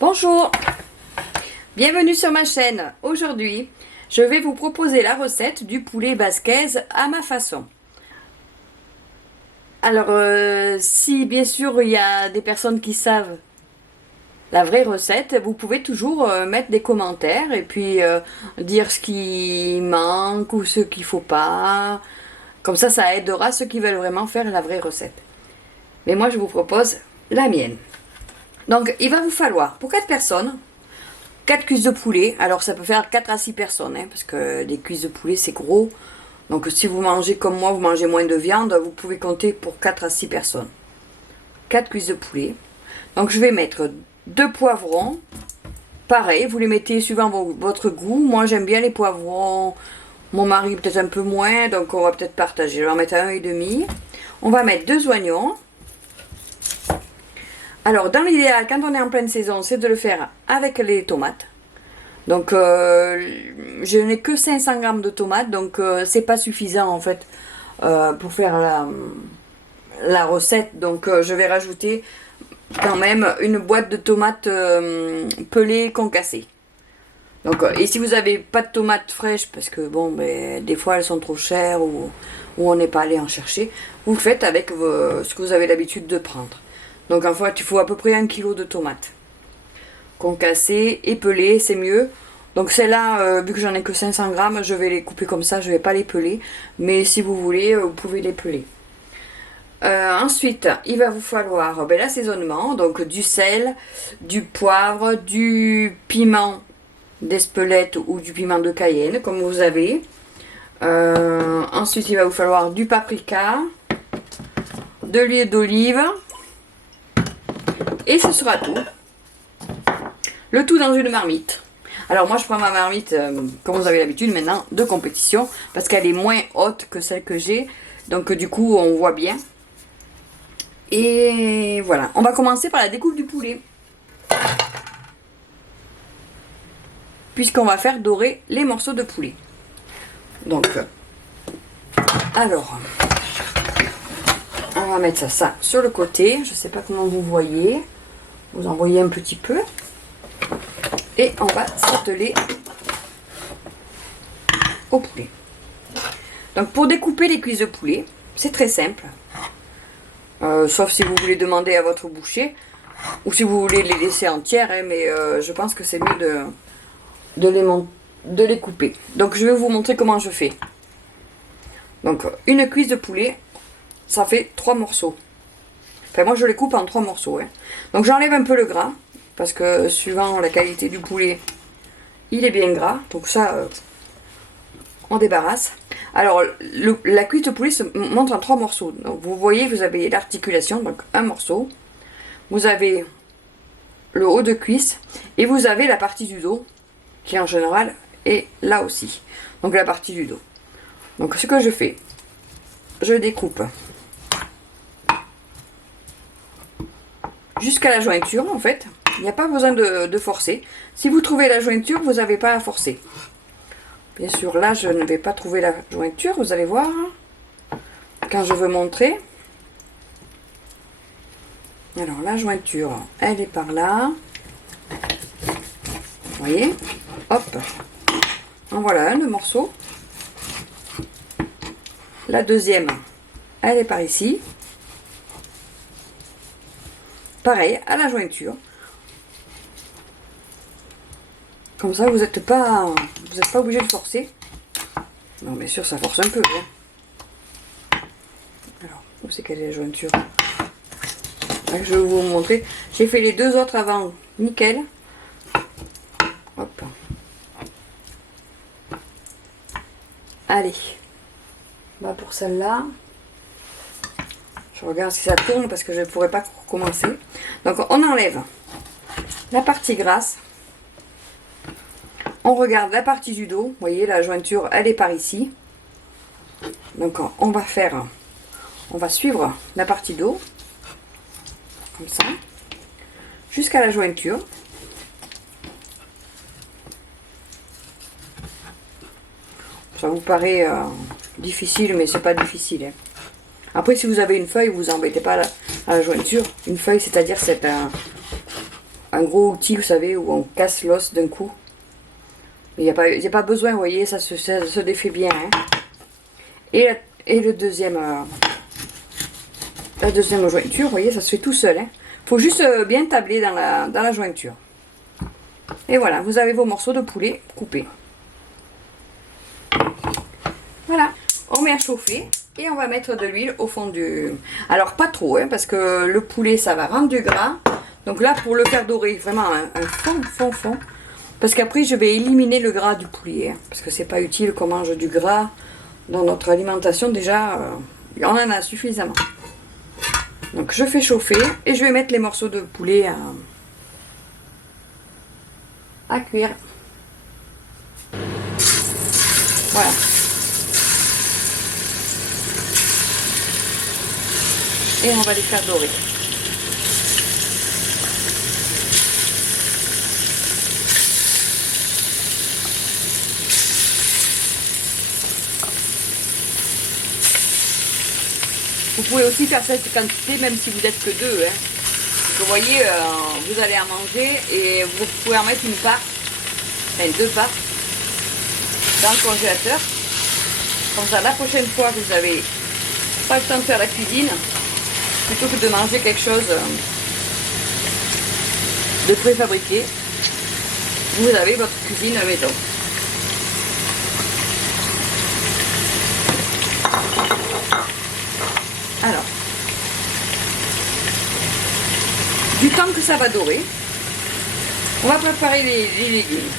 Bonjour, bienvenue sur ma chaîne. Aujourd'hui, je vais vous proposer la recette du poulet basquaise à ma façon. Alors, si bien sûr il y a des personnes qui savent la vraie recette, vous pouvez toujours mettre des commentaires et puis dire ce qui manque ou ce qu'il faut pas. Comme ça aidera ceux qui veulent vraiment faire la vraie recette. Mais moi, je vous propose la mienne. Donc, il va vous falloir, pour 4 personnes, 4 cuisses de poulet. Alors, ça peut faire 4 à 6 personnes, hein, parce que les cuisses de poulet, c'est gros. Donc, si vous mangez comme moi, vous mangez moins de viande, vous pouvez compter pour 4 à 6 personnes. 4 cuisses de poulet. Donc, je vais mettre 2 poivrons. Pareil, vous les mettez suivant votre goût. Moi, j'aime bien les poivrons. Mon mari, peut-être un peu moins. Donc, on va peut-être partager. Je vais en mettre un et demi. On va mettre 2 oignons. Alors, dans l'idéal, quand on est en pleine saison, c'est de le faire avec les tomates. Donc, je n'ai que 500 grammes de tomates, donc c'est pas suffisant en fait pour faire la recette. Donc, je vais rajouter quand même une boîte de tomates pelées concassées. Donc, et si vous n'avez pas de tomates fraîches, parce que bon, ben, des fois elles sont trop chères ou on n'est pas allé en chercher, vous le faites avec ce que vous avez l'habitude de prendre. Donc en fait, il faut à peu près 1 kg de tomates. Concassées, épelées, c'est mieux. Donc celles-là, vu que j'en ai que 500 grammes, je vais les couper comme ça, je ne vais pas les peler. Mais si vous voulez, vous pouvez les peler. Ensuite, il va vous falloir l'assaisonnement, donc du sel, du poivre, du piment d'Espelette ou du piment de Cayenne, comme vous avez. Ensuite, il va vous falloir du paprika, de l'huile d'olive. Et ce sera tout. Le tout dans une marmite. Alors moi je prends ma marmite, comme vous avez l'habitude maintenant, de compétition. Parce qu'elle est moins haute que celle que j'ai. Donc du coup on voit bien. Et voilà. On va commencer par la découpe du poulet. Puisqu'on va faire dorer les morceaux de poulet. Donc, alors, on va mettre ça sur le côté. Je ne sais pas comment vous voyez. Vous en voyez un petit peu. Et on va s'atteler au poulet. Donc pour découper les cuisses de poulet, c'est très simple. Sauf si vous voulez demander à votre boucher. Ou si vous voulez les laisser entières. Hein, mais je pense que c'est mieux de les couper. Donc je vais vous montrer comment je fais. Donc une cuisse de poulet, ça fait 3 morceaux. Enfin, moi je les coupe en 3 morceaux. Hein. Donc j'enlève un peu le gras. Parce que suivant la qualité du poulet, il est bien gras. Donc ça, on débarrasse. Alors la cuisse de poulet se monte en 3 morceaux. Donc vous voyez, vous avez l'articulation, donc un morceau. Vous avez le haut de cuisse. Et vous avez la partie du dos, qui en général est là aussi. Donc la partie du dos. Donc ce que je fais, je découpe jusqu'à la jointure en fait. Il n'y a pas besoin de forcer. Si vous trouvez la jointure, vous n'avez pas à forcer. Bien sûr, là, je ne vais pas trouver la jointure, vous allez voir. Quand je veux montrer. Alors, la jointure, elle est par là. Vous voyez? Hop. En voilà un, le morceau. La deuxième, elle est par ici. Pareil, à la jointure. Comme ça, vous n'êtes pas obligé de forcer. Non, bien sûr, ça force un peu. Hein. Alors, où c'est qu'elle est la jointure? Là, je vais vous montrer. J'ai fait les 2 autres avant. Nickel. Hop. Allez. Bah, pour celle-là, je regarde si ça tourne parce que je ne pourrais pas recommencer. Donc, on enlève la partie grasse. On regarde la partie du dos, vous voyez la jointure elle est par ici. Donc on va suivre la partie dos, comme ça, jusqu'à la jointure. Ça vous paraît difficile, mais c'est pas difficile. Hein. Après si vous avez une feuille, vous embêtez pas à la jointure. Une feuille, c'est-à-dire un gros outil, vous savez, où on casse l'os d'un coup. Il n'y a pas besoin, vous voyez, ça se défait bien. Hein. Et le deuxième, la deuxième jointure, vous voyez, ça se fait tout seul. Il faut juste bien tabler dans la jointure. Et voilà, vous avez vos morceaux de poulet coupés. Voilà, on met à chauffer et on va mettre de l'huile au fond du... Alors pas trop, hein, parce que le poulet, ça va rendre du gras. Donc là, pour le faire dorer, vraiment un fond. Parce qu'après, je vais éliminer le gras du poulet. Hein, parce que c'est pas utile qu'on mange du gras dans notre alimentation. Déjà, on en a suffisamment. Donc je fais chauffer et je vais mettre les morceaux de poulet à cuire. Voilà. Et on va les faire dorer. Vous pouvez aussi faire cette quantité même si vous n'êtes que deux. Hein. Vous voyez, vous allez en manger et vous pouvez en mettre une part, enfin 2 parts, dans le congélateur. Comme ça, la prochaine fois que vous n'avez pas le temps de faire la cuisine, plutôt que de manger quelque chose de préfabriqué, vous avez votre cuisine maison. Alors, du temps que ça va dorer, on va préparer les légumes.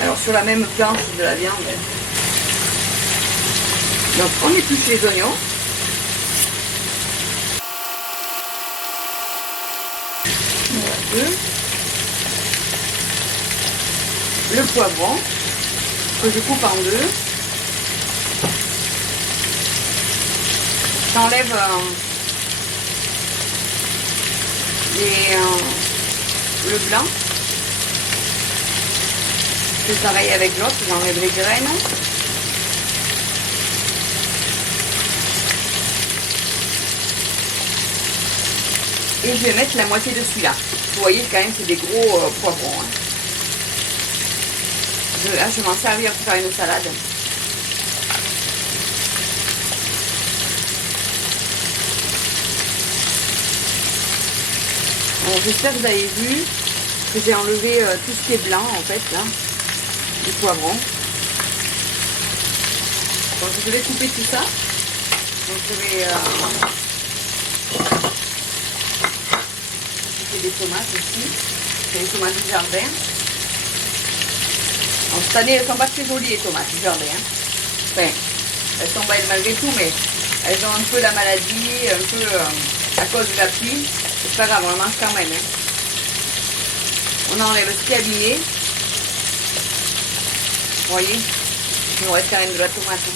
Alors sur la même planche de la viande. Donc on épluche les oignons. Le poivron que je coupe en deux. J'enlève le blanc. C'est pareil avec l'autre, j'enlève les graines. Et je vais mettre la moitié de celui-là. Vous voyez quand même c'est des gros poivrons. Hein. Là je vais m'en servir pour faire une salade. J'espère que vous avez vu que j'ai enlevé tout ce qui est blanc en fait là, du poivron. Donc je vais couper tout ça. Donc je vais couper des tomates aussi. C'est les tomates du jardin. Donc, cette année elles sont pas très jolies les tomates du jardin. Hein. Enfin, elles sont belles malgré tout, mais elles ont un peu la maladie, un peu à cause de la pluie. C'est pas grave, on en mange quand même. Hein. On enlève ce qui est abîmé. Vous voyez, il nous reste quand même de la tomate. Hein.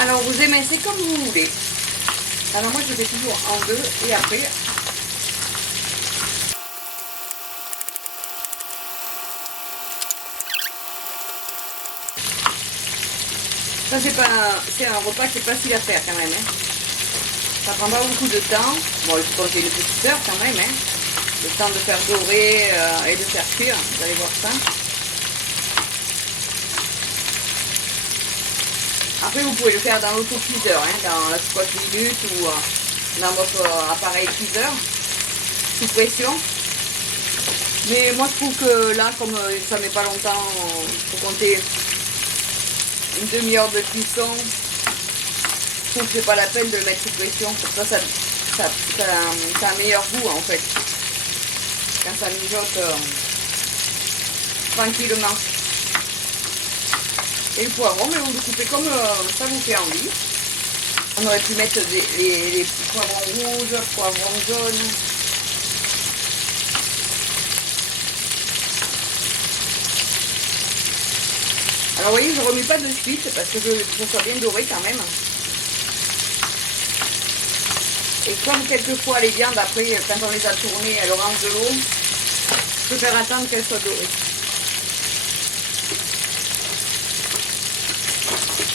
Alors vous émincez comme vous voulez. Alors moi je fais toujours en deux et après. Ça c'est un repas qui est facile à faire quand même. Hein. Ça prend pas beaucoup de temps. Bon, il faut compter une petite heure quand même. Hein. Le temps de faire dorer et de faire cuire. Vous allez voir ça. Après vous pouvez le faire dans l'autocuiseur, hein, dans la Scott Minute ou dans votre appareil cuiseur sous pression. Mais moi je trouve que là, comme ça met pas longtemps, il faut compter une demi-heure de cuisson. Je trouve que c'est pas la peine de le mettre sous pression. Pour ça a un meilleur goût en fait. Quand ça mijote tranquillement. Et le poivron, mais vous le coupez comme ça vous fait envie. On aurait pu mettre les poivrons rouges, poivrons jaunes. Alors vous voyez, je ne remue pas de suite parce que je veux que ce soit bien doré quand même. Et comme quelquefois les viandes, après, quand on les a tournées, elles rangent de l'eau. préfère attendre qu'elle soit dorée.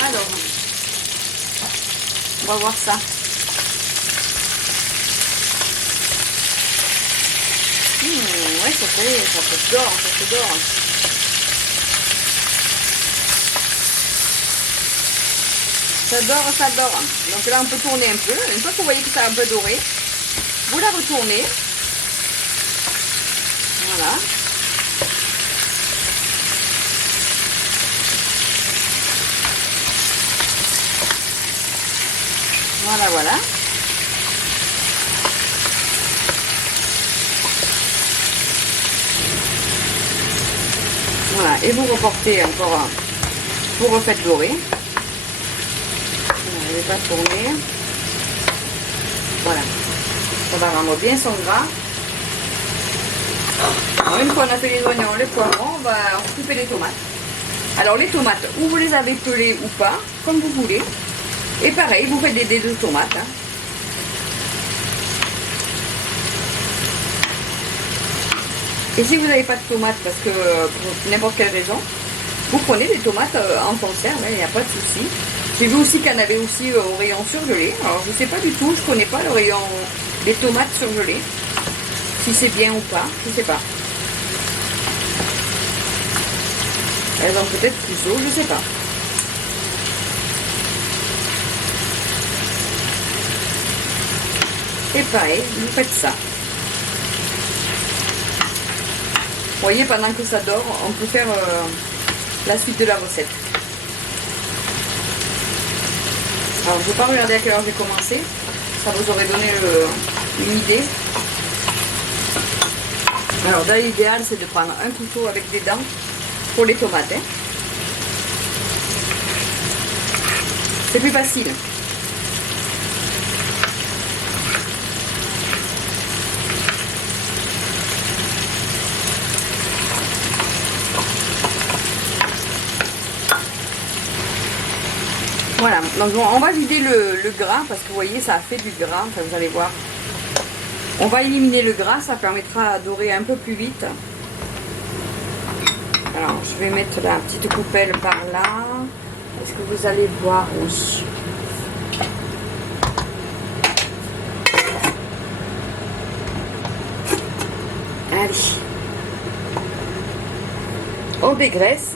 Alors, on va voir ça. Ouais, ça se dort, ça se dort. Ça dort, ça dort. Donc là, on peut tourner un peu. Une fois que vous voyez que ça a un peu doré, vous la retournez. Voilà. Voilà, voilà. Voilà, et vous reportez encore, vous refaites dorer. Je ne vais pas tourner. Voilà, ça va rendre bien son gras. Alors, une fois on a fait les oignons, les poivrons, on va couper les tomates. Alors les tomates, ou vous les avez pelées ou pas, comme vous voulez. Et pareil, vous faites des dés de tomates. Hein. Et si vous n'avez pas de tomates, parce que pour n'importe quelle raison, vous prenez des tomates en conserve, il n'y a pas de souci. J'ai vu aussi qu'il y en avait aussi au rayon surgelé. Alors je ne sais pas du tout, je ne connais pas le rayon des tomates surgelées. Si c'est bien ou pas, je ne sais pas. Elles ont peut-être plus chaud, je ne sais pas. Et pareil, vous faites ça. Vous voyez, pendant que ça dort, on peut faire la suite de la recette. Alors, je ne vais pas regarder à quelle heure j'ai commencé. Ça vous aurait donné une idée. Alors, dans l'idéal, c'est de prendre un couteau avec des dents pour les tomates. Hein. C'est plus facile. Voilà, donc on va vider le gras parce que vous voyez ça a fait du gras, enfin, vous allez voir. On va éliminer le gras, ça permettra de dorer un peu plus vite. Alors je vais mettre la petite coupelle par là. Est-ce que vous allez voir? Oui. Allez. On dégraisse.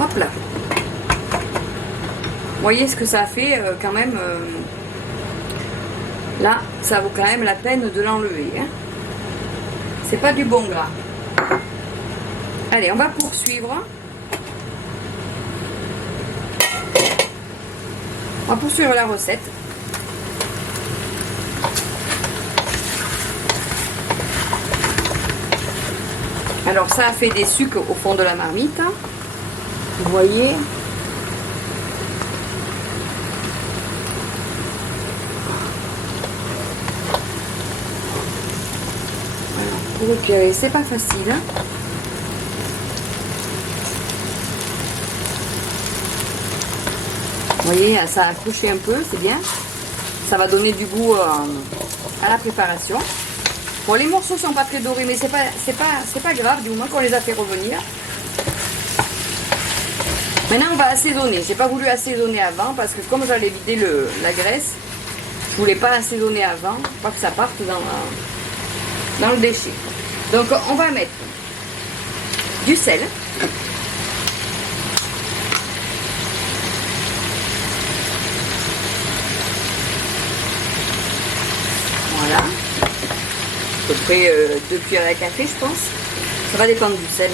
Hop là. Vous voyez ce que ça a fait quand même. Là, ça vaut quand même la peine de l'enlever. Hein. C'est pas du bon gras. Allez, on va poursuivre. On va poursuivre la recette. Alors ça a fait des sucs au fond de la marmite. Vous voyez. Alors, pour épirer, c'est pas facile. Vous voyez, ça a accroché un peu, c'est bien. Ça va donner du goût à la préparation. Bon, les morceaux sont pas très dorés, mais c'est pas grave du moment qu'on les a fait revenir. Maintenant, on va assaisonner. J'ai pas voulu assaisonner avant parce que comme j'allais vider la graisse, je voulais pas assaisonner avant, pas que ça parte dans le déchet. Donc, on va mettre du sel. Voilà. À peu près 2 cuillères à café, je pense. Ça va dépendre du sel.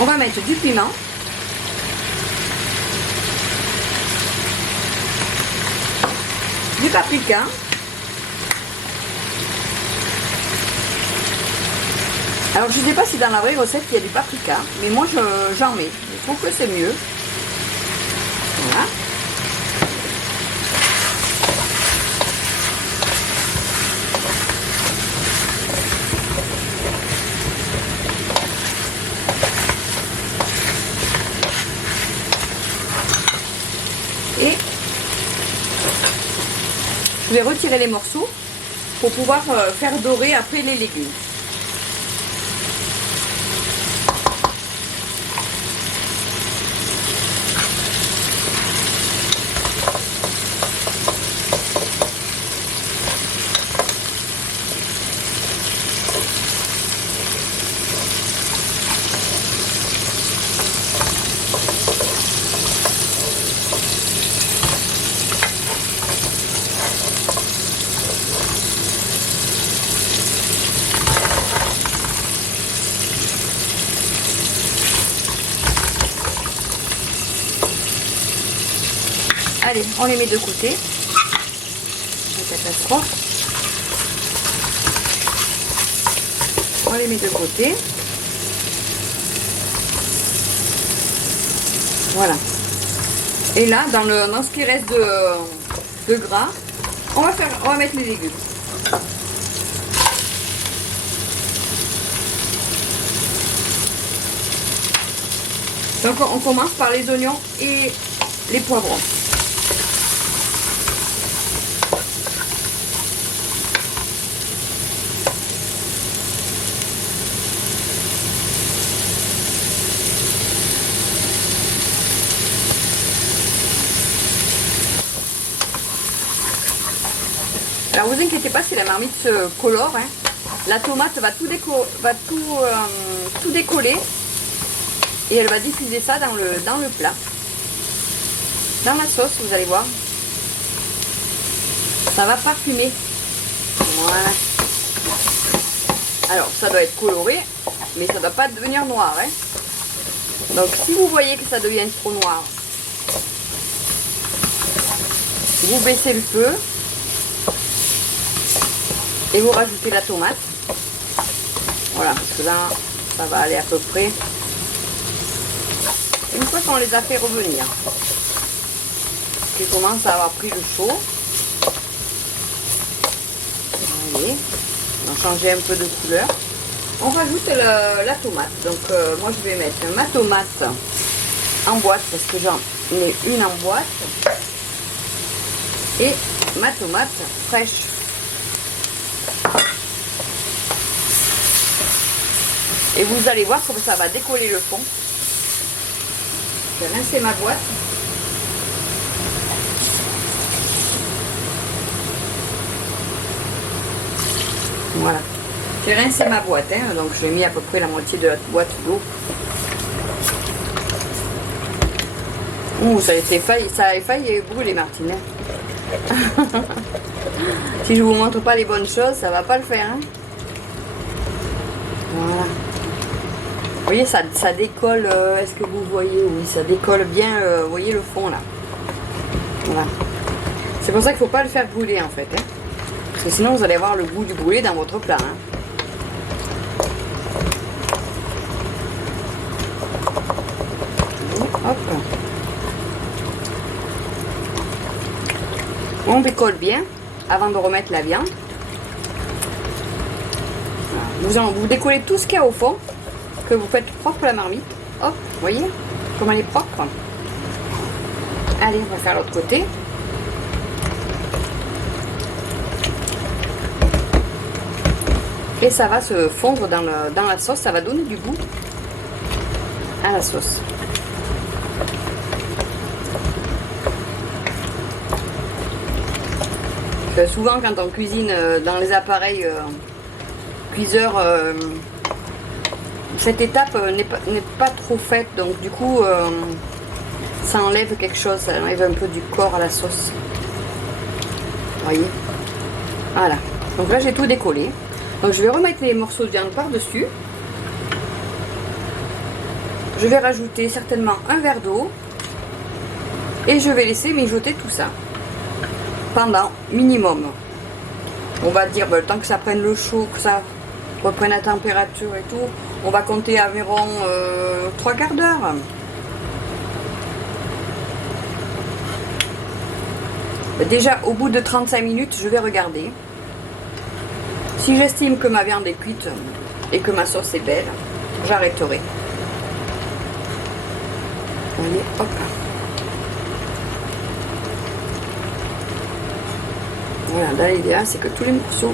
On va mettre du piment. Du paprika. Alors je ne sais pas si dans la vraie recette il y a du paprika, mais moi j'en mets. Je trouve que c'est mieux. Voilà. Et Je vais retirer les morceaux pour pouvoir faire dorer après les légumes. Allez, on les met de côté. La catastrophe. On les met de côté. Voilà. Et là, dans ce qui reste de gras, on va mettre les légumes. Donc on commence par les oignons et les poivrons. Alors vous inquiétez pas si la marmite se colore, hein. La tomate va tout décoller et elle va diffuser ça dans le plat. Dans la sauce, vous allez voir. Ça va parfumer. Voilà. Alors ça doit être coloré, mais ça ne doit pas devenir noir, hein. Donc si vous voyez que ça devient trop noir, vous baissez le feu. Et vous rajoutez la tomate. Voilà, parce que là, ça va aller à peu près. Une fois qu'on les a fait revenir, qui commence à avoir pris le chaud. Allez, on va changer un peu de couleur. On rajoute la tomate. Donc moi je vais mettre ma tomate en boîte parce que j'en ai une en boîte. Et ma tomate fraîche. Et vous allez voir comme ça va décoller le fond. Je vais rincer ma boîte. Voilà. J'ai rincé ma boîte, hein, donc je l'ai mis à peu près la moitié de la boîte d'eau. Ouh, ça a failli brûler, Martine. Si je vous montre pas les bonnes choses, ça va pas le faire. Hein. Voilà. Vous voyez, ça décolle. Est-ce que vous voyez? Oui, ça décolle bien. Vous voyez le fond là. Voilà. C'est pour ça qu'il ne faut pas le faire brûler en fait. Hein. Parce que sinon, vous allez avoir le goût du brûlé dans votre plat. Hein. Hop. On décolle bien avant de remettre la viande. Vous décollez tout ce qu'il y a au fond, que vous faites propre la marmite. Hop, vous voyez comment elle est propre. Allez, on va faire l'autre côté. Et ça va se fondre dans la sauce, ça va donner du goût à la sauce. Souvent quand on cuisine dans les appareils cuiseurs, cette étape n'est pas trop faite, donc du coup ça enlève quelque chose, ça enlève un peu du corps à la sauce. Vous voyez, voilà, donc là j'ai tout décollé, donc je vais remettre les morceaux de viande par dessus. Je vais rajouter certainement un verre d'eau et je vais laisser mijoter tout ça pendant minimum, on va dire le temps que ça prenne le chaud, que ça reprenne la température et tout, on va compter environ 3 quarts d'heure. Déjà au bout de 35 minutes je vais regarder. Si j'estime que ma viande est cuite et que ma sauce est belle, j'arrêterai. Allez, hop. Voilà, dans l'idéal, c'est que tous les morceaux,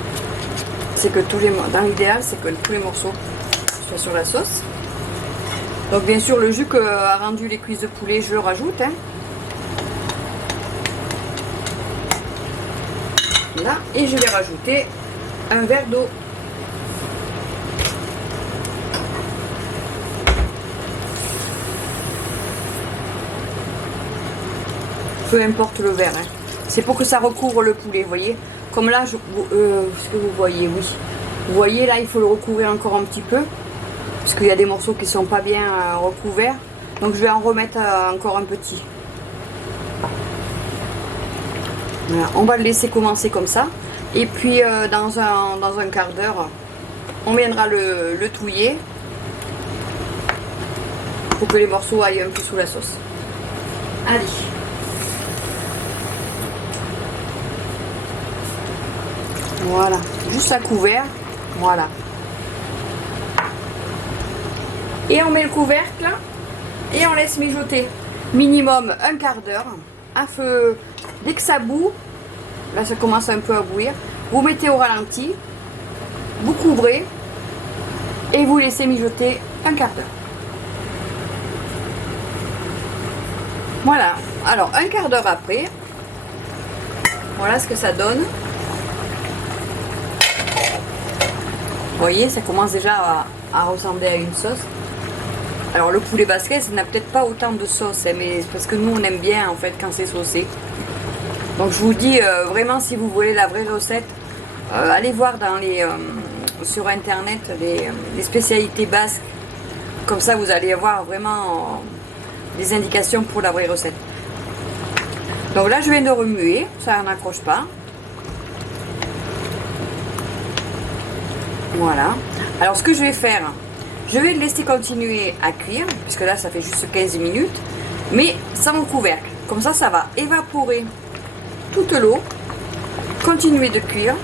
dans l'idéal, c'est que tous les morceaux soient sur la sauce. Donc bien sûr, le jus que a rendu les cuisses de poulet, je le rajoute. Hein. Là, et je vais rajouter un verre d'eau. Peu importe le verre. Hein. C'est pour que ça recouvre le poulet, vous voyez. Comme là, ce que vous voyez, oui. Vous voyez, là, il faut le recouvrir encore un petit peu. Parce qu'il y a des morceaux qui ne sont pas bien recouverts. Donc, je vais en remettre encore un petit. Voilà, on va le laisser commencer comme ça. Et puis, dans un quart d'heure, on viendra le touiller. Pour que les morceaux aillent un peu sous la sauce. Allez. Voilà, juste à couvert, voilà. Et on met le couvercle et on laisse mijoter minimum un quart d'heure à feu. Dès que ça bout, là ça commence un peu à bouillir, vous mettez au ralenti, vous couvrez et vous laissez mijoter un quart d'heure. Voilà, alors un quart d'heure après, voilà ce que ça donne. Vous voyez, ça commence déjà à ressembler à une sauce. Alors le poulet basquez, ça n'a peut-être pas autant de sauce, hein, mais c'est parce que nous on aime bien en fait quand c'est saucé. Donc je vous dis vraiment, si vous voulez la vraie recette, allez voir sur internet les spécialités basques. Comme ça vous allez avoir vraiment des indications pour la vraie recette. Donc là je viens de remuer, ça n'accroche pas. Voilà. Alors ce que je vais faire, je vais le laisser continuer à cuire, puisque là ça fait juste 15 minutes, mais sans mon couvercle. Comme ça, ça va évaporer toute l'eau, continuer de cuire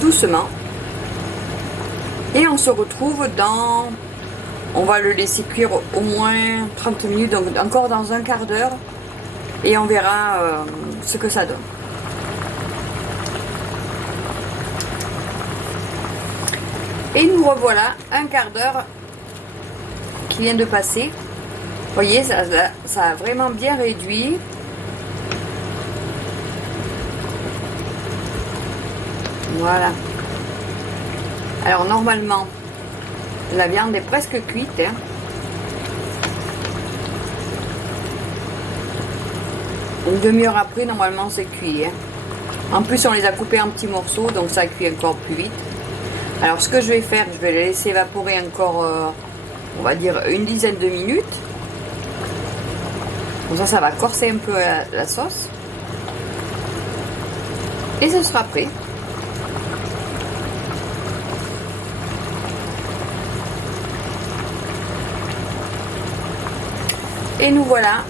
doucement. Et on se retrouve dans... On va le laisser cuire au moins 30 minutes, donc encore dans un quart d'heure, et on verra ce que ça donne. Et nous revoilà un quart d'heure qui vient de passer. Vous voyez, ça a vraiment bien réduit. Voilà. Alors normalement, la viande est presque cuite. Hein. Une demi-heure après, normalement, c'est cuit. Hein. En plus, on les a coupés en petits morceaux, donc ça cuit encore plus vite. Alors ce que je vais faire, je vais les laisser évaporer encore, on va dire, une dizaine de minutes. Comme ça, ça va corser un peu la sauce. Et ce sera prêt. Et nous voilà,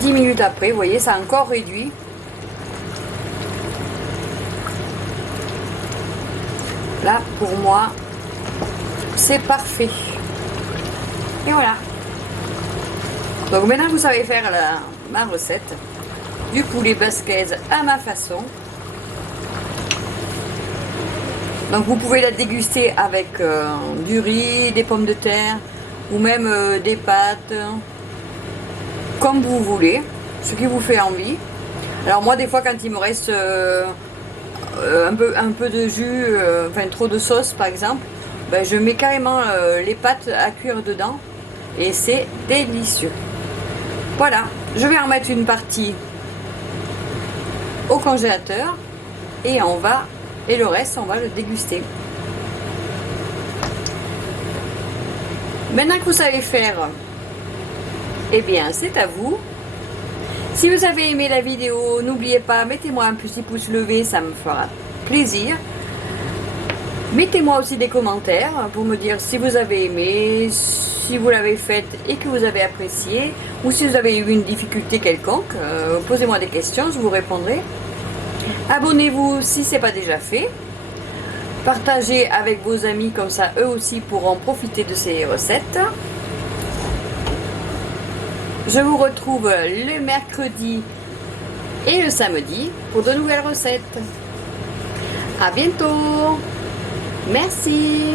10 minutes après, vous voyez, ça a encore réduit. Là, pour moi, c'est parfait. Et voilà. Donc maintenant, vous savez faire ma recette du poulet basquez à ma façon. Donc vous pouvez la déguster avec du riz, des pommes de terre ou même des pâtes, comme vous voulez, ce qui vous fait envie. Alors moi, des fois, quand il me reste un peu de jus, enfin trop de sauce par exemple, ben, je mets carrément les pâtes à cuire dedans et c'est délicieux. Voilà, je vais en mettre une partie au congélateur et le reste on va le déguster. Maintenant que vous savez faire, eh bien c'est à vous. Si vous avez aimé la vidéo, n'oubliez pas, mettez-moi un petit pouce levé, ça me fera plaisir. Mettez-moi aussi des commentaires pour me dire si vous avez aimé, si vous l'avez faite et que vous avez apprécié, ou si vous avez eu une difficulté quelconque. Posez-moi des questions, je vous répondrai. Abonnez-vous si ce n'est pas déjà fait. Partagez avec vos amis, comme ça eux aussi pourront profiter de ces recettes. Je vous retrouve le mercredi et le samedi pour de nouvelles recettes. À bientôt. Merci.